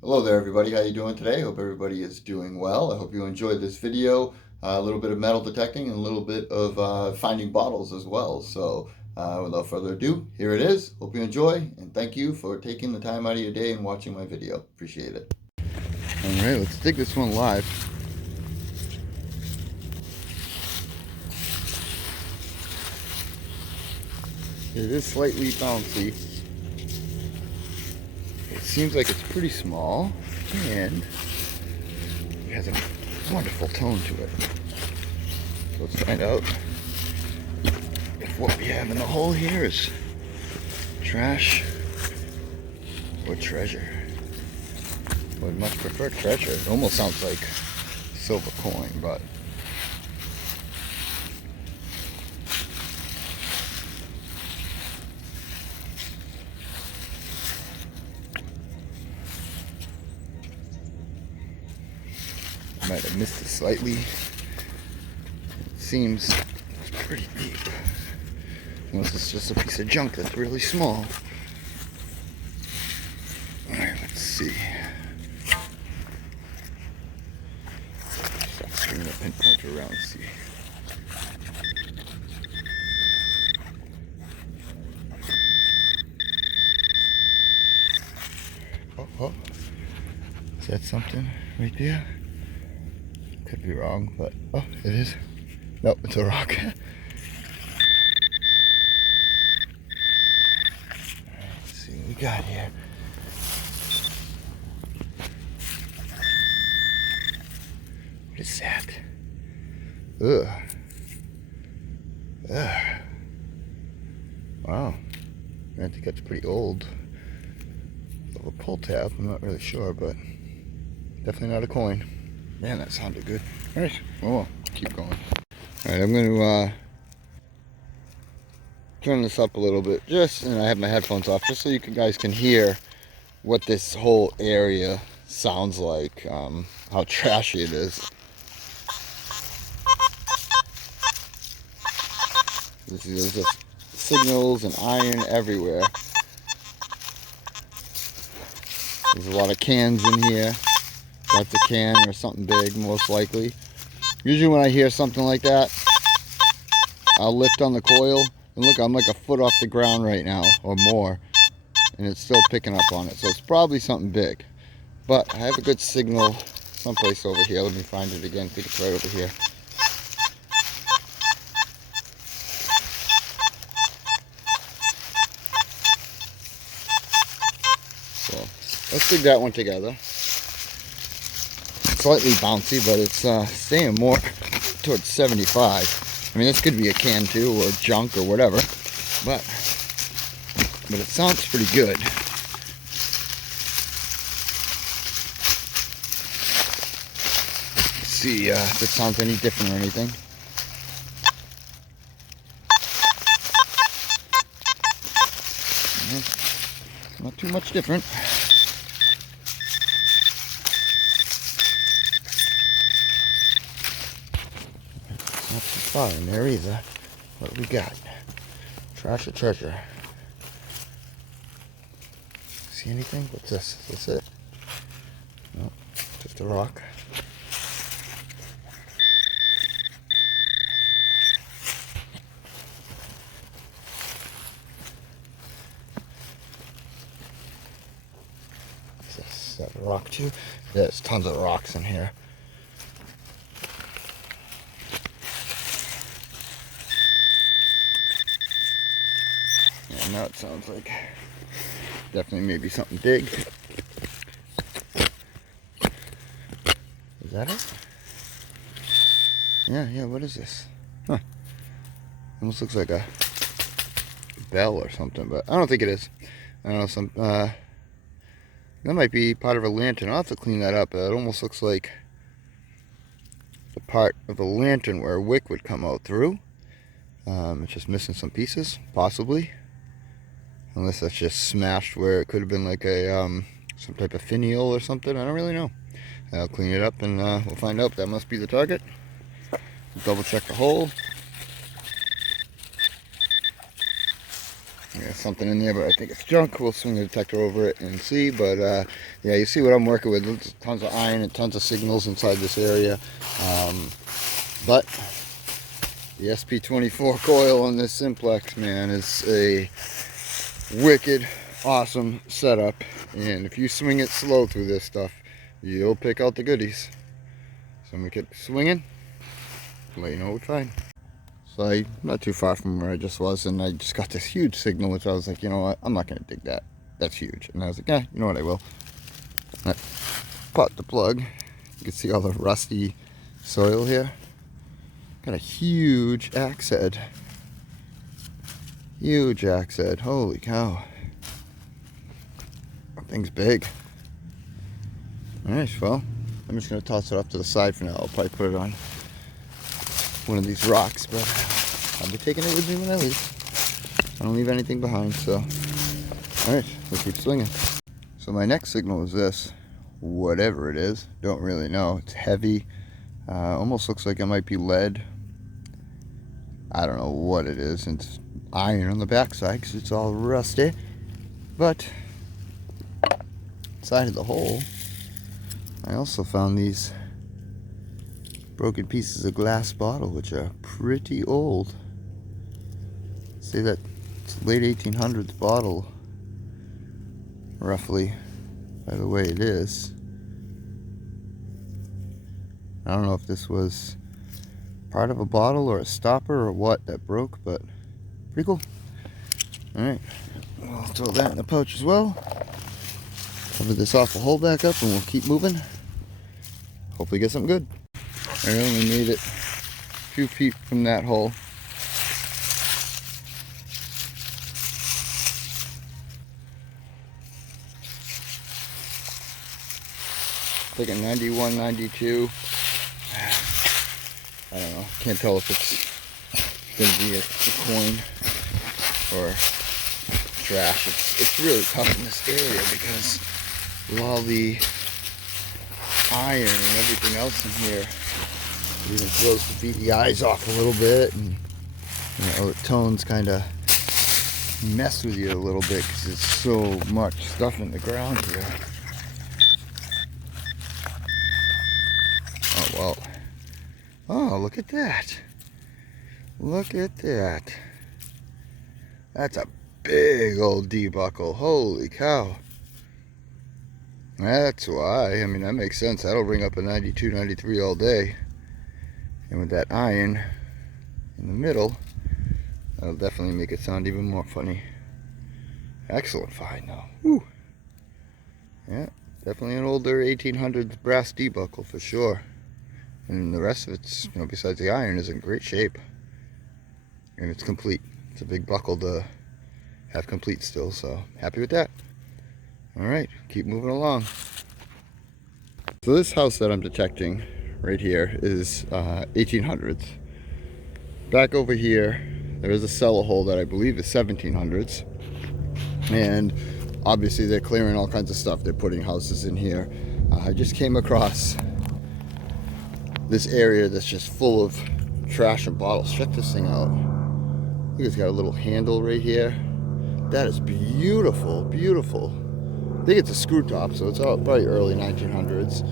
Hello there everybody, how you doing today? Hope everybody is doing well. I hope you enjoyed this video. A little bit of metal detecting and a little bit of finding bottles as well. So without further ado, here it is. Hope you enjoy and thank you for taking the time out of your day and watching my video. Appreciate it. Alright, let's dig this one live. It is slightly bouncy. It seems like it's pretty small and it has a wonderful tone to it. So let's find out if what we have in the hole here is trash or treasure. I would much prefer treasure. It almost sounds like silver coin, but I might have missed it slightly. It seems pretty deep. Unless it's just a piece of junk that's really small. Alright, let's see. Stop swinging the pinpointer around and see. Oh, is that something right there? Could be wrong, but oh, it is. Nope, it's a rock. Alright, let's see what we got here. What is that? Ugh. Ugh. Wow. I think that's pretty old. A pull tab, I'm not really sure, but definitely not a coin. Man, that sounded good. Alright, well, keep going. Alright, I'm going to turn this up a little bit, and I have my headphones off, just so you guys can hear what this whole area sounds like, how trashy it is. There's just signals and iron everywhere. There's a lot of cans in here. That's a can or something big, most likely. Usually when I hear something like that, I'll lift on the coil, and look, I'm like a foot off the ground right now, or more, and it's still picking up on it, so it's probably something big. But I have a good signal someplace over here. Let me find it again. I think it's right over here. So let's dig that one together. Slightly bouncy, but it's staying more towards 75. I mean, this could be a can too, or junk, or whatever, but it sounds pretty good. Let's see if it sounds any different or anything. Not too much different. Not too far in there either. What do we got? Trash or treasure? See anything? What's this? Is this it? No, just a rock. Is that a rock too? There's tons of rocks in here. Now it sounds like definitely maybe something big. Is that it? Yeah, what is this? Huh. Almost looks like a bell or something, but I don't think it is. I don't know, that might be part of a lantern. I'll have to clean that up. It almost looks like the part of the lantern where a wick would come out through. It's just missing some pieces, possibly. Unless that's just smashed where it could have been like a some type of finial or something. I don't really know. I'll clean it up and we'll find out. That must be the target. Double check the hole. There's something in there, but I think it's junk. We'll swing the detector over it and see. But yeah, you see what I'm working with. There's tons of iron and tons of signals inside this area. But the SP24 coil on this Simplex, man, is a wicked awesome setup. And if you swing it slow through this stuff, you'll pick out the goodies. So I'm going to keep swinging. Let you know what we find. So I'm not too far from where I just was, and I just got this huge signal, which I was like, you know what, I'm not going to dig that. That's huge. And I was like, yeah, you know what, I will. And I popped the plug. You can see all the rusty soil here. Got a huge axe head. Huge axe head. Holy cow. That thing's big. Alright, well, I'm just going to toss it off to the side for now. I'll probably put it on one of these rocks, but I'll be taking it with me when I leave. I don't leave anything behind, so. Alright, let's keep swinging. So my next signal is this. Whatever it is, don't really know. It's heavy. Almost looks like it might be lead. I don't know what it is. It's iron on the backside because it's all rusty. But inside of the hole, I also found these broken pieces of glass bottle, which are pretty old. Say that it's late 1800s bottle, roughly, by the way it is. I don't know if this was part of a bottle or a stopper or what that broke, but pretty cool. Alright, I'll throw that in the pouch as well. Cover this awful hole back up and we'll keep moving. Hopefully get something good. I only made it a few feet from that hole. Like a 91, 92. I don't know. Can't tell if it's going to be a coin or trash. It's really tough in this area because with all the iron and everything else in here, it even throws the VDIs off a little bit, and you know, the tones kind of mess with you a little bit because there's so much stuff in the ground here. Oh well. Oh, look at that. Look at that. That's a big old D-buckle. Holy cow. That's why. I mean, that makes sense. That'll bring up a 92, 93 all day. And with that iron in the middle, that'll definitely make it sound even more funny. Excellent find, though. Woo. Yeah, definitely an older 1800s brass D-buckle for sure. And the rest of it's, you know, besides the iron, is in great shape. And it's complete. It's a big buckle to have complete still, so happy with that. Alright, keep moving along. So this house that I'm detecting right here is 1800s. Back over here, there is a cellar hole that I believe is 1700s. And obviously they're clearing all kinds of stuff. They're putting houses in here. I just came across this area that's just full of trash and bottles. Check this thing out. Look, it's got a little handle right here. That is beautiful, beautiful. I think it's a screw top, so it's probably early 1900s.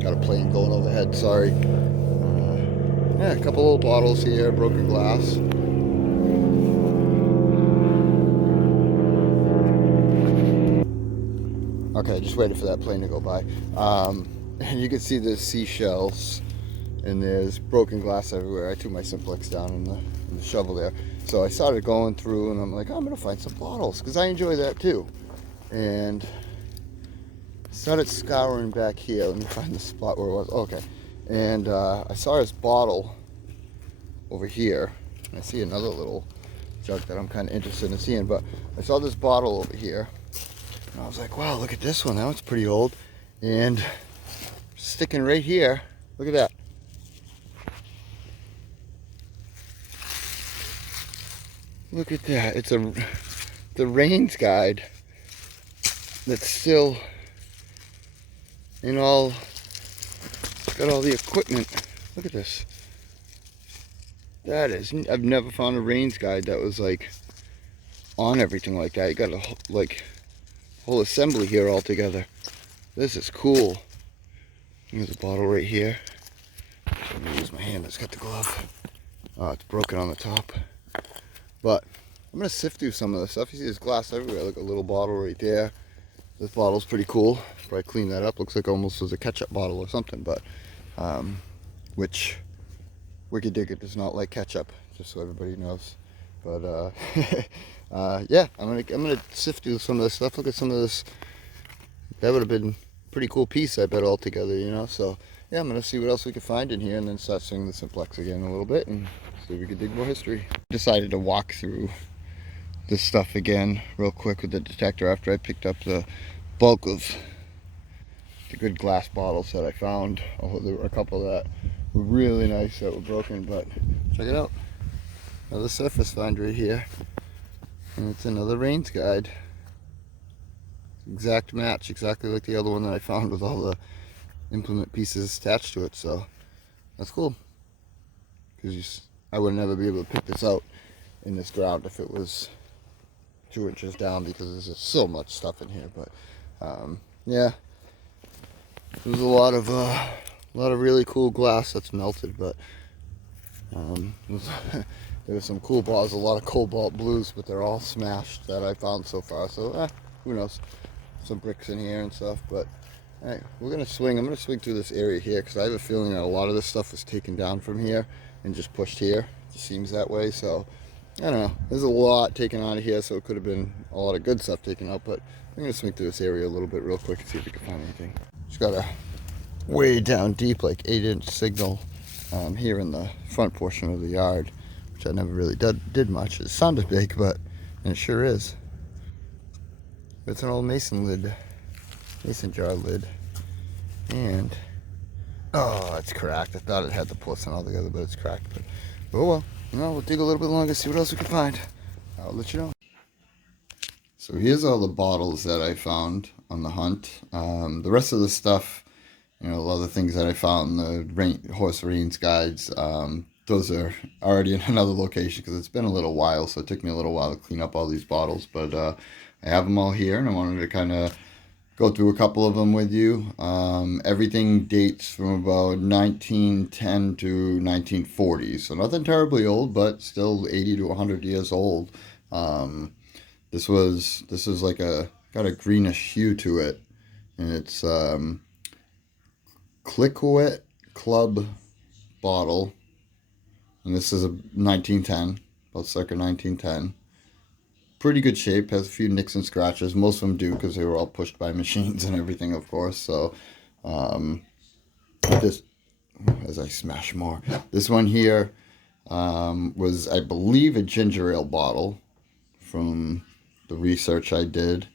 Got a plane going overhead, sorry. Yeah, a couple little bottles here, broken glass. Okay, just waited for that plane to go by. And you can see the seashells, and there's broken glass everywhere. I threw my Simplex down in the shovel there. So I started going through, and I'm like, I'm gonna find some bottles, because I enjoy that too. And started scouring back here. Let me find the spot where it was. Okay. And I saw this bottle over here. I see another little jug that I'm kind of interested in seeing, but I saw this bottle over here. And I was like, wow, look at this one. That one's pretty old. And sticking right here, look at that. Look at that. It's the Rains Guide that's still in all, it's got all the equipment. Look at this. That is, I've never found a Rains Guide that was like on everything like that. You got a like whole assembly here all together. This is cool. Here's a bottle right here. I'm gonna use my hand that's got the glove. Oh, it's broken on the top. But I'm gonna sift through some of the stuff. You see there's glass everywhere. Look, a little bottle right there. This bottle's pretty cool. Probably clean that up. Looks like almost was a ketchup bottle or something, but which Wicked Digger does not like ketchup, just so everybody knows. But yeah, I'm gonna sift through some of this stuff. Look at some of this. That would have been a pretty cool piece, I bet, altogether, you know. So yeah, I'm gonna see what else we can find in here, and then start swinging the Simplex again a little bit, and see if we can dig more history. Decided to walk through this stuff again real quick with the detector after I picked up the bulk of the good glass bottles that I found. Although there were a couple that were really nice that were broken, but check it out. Another surface find right here, and it's another Rains guide. Exact match, exactly like the other one that I found with all the implement pieces attached to it. So that's cool, because I would never be able to pick this out in this ground if it was 2 inches down, because there's just so much stuff in here. But yeah, there's a lot of really cool glass that's melted, but there's some cool balls, a lot of cobalt blues, but they're all smashed that I found so far. So who knows? Some bricks in here and stuff. But all right, we're gonna swing. I'm gonna swing through this area here, because I have a feeling that a lot of this stuff was taken down from here and just pushed here. It just seems that way. So I don't know. There's a lot taken out of here, so it could have been a lot of good stuff taken out. But I'm gonna swing through this area a little bit real quick and see if we can find anything. Just got a way down deep, like 8-inch signal here in the front portion of the yard, which I never really did much. It sounded big, and it sure is. It's an old mason jar lid, and oh, it's cracked. I thought it had the porcelain all together, but it's cracked. But oh well, you know, we'll dig a little bit longer, see what else we can find. I'll let you know. So here's all the bottles that I found on the hunt. The rest of the stuff, you know, a lot of the things that I found, the horse Rains guides, those are already in another location, because it's been a little while, so it took me a little while to clean up all these bottles. But I have them all here, and I wanted to kind of go through a couple of them with you. Everything dates from about 1910 to 1940, so nothing terribly old, but still 80 to 100 years old. This is like got a greenish hue to it, and it's Clicquot Club bottle, and this is a 1910, about circa 1910. Pretty good shape, has a few nicks and scratches. Most of them do, because they were all pushed by machines and everything, of course. So this, as I smash more, this one here was, I believe, a ginger ale bottle from the research I did.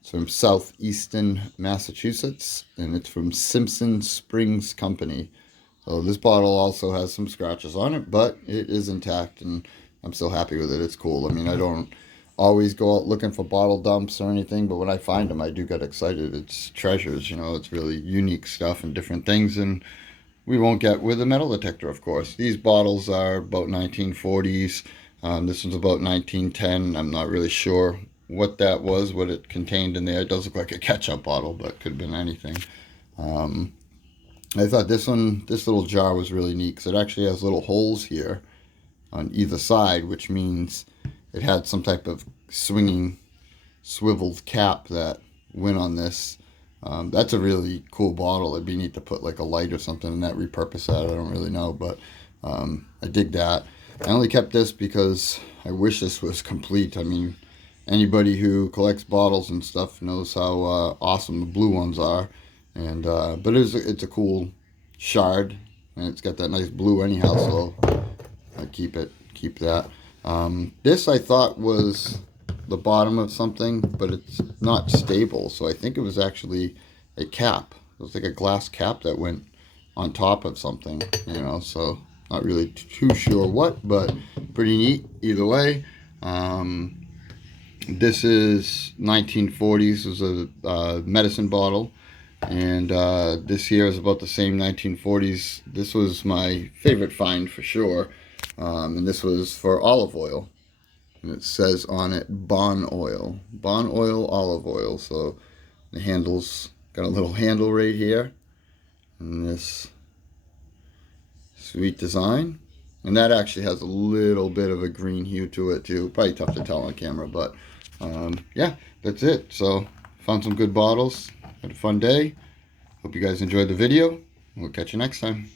It's from southeastern Massachusetts, and it's from Simpson Springs Company. So this bottle also has some scratches on it, but it is intact, and I'm still happy with it. It's cool. I mean, I don't always go out looking for bottle dumps or anything, but when I find them, I do get excited. It's treasures, you know. It's really unique stuff and different things, and we won't get with a metal detector, of course. These bottles are about 1940s. This one's about 1910. I'm not really sure what that was, what it contained in there. It does look like a ketchup bottle, but could have been anything. I thought this little jar was really neat, because it actually has little holes here on either side, which means it had some type of swinging swiveled cap that went on this. That's a really cool bottle. It'd be neat to put like a light or something in that, repurpose that. I don't really know, but I dig that. I only kept this because I wish this was complete. I mean, anybody who collects bottles and stuff knows how awesome the blue ones are. And but it's a cool shard, and it's got that nice blue anyhow, so I keep that. This I thought was the bottom of something, but it's not stable, so I think it was actually a cap. It was like a glass cap that went on top of something, you know, so not really too sure what, but pretty neat either way. This is 1940s. This was a medicine bottle, and this here is about the same 1940s. This was my favorite find for sure, and this was for olive oil. and it says on it Bon Oil, olive oil. So the handle's got a little handle right here, and this sweet design. And that actually has a little bit of a green hue to it too. Probably tough to tell on camera, but yeah, that's it. So found some good bottles. Had a fun day. Hope you guys enjoyed the video. We'll catch you next time.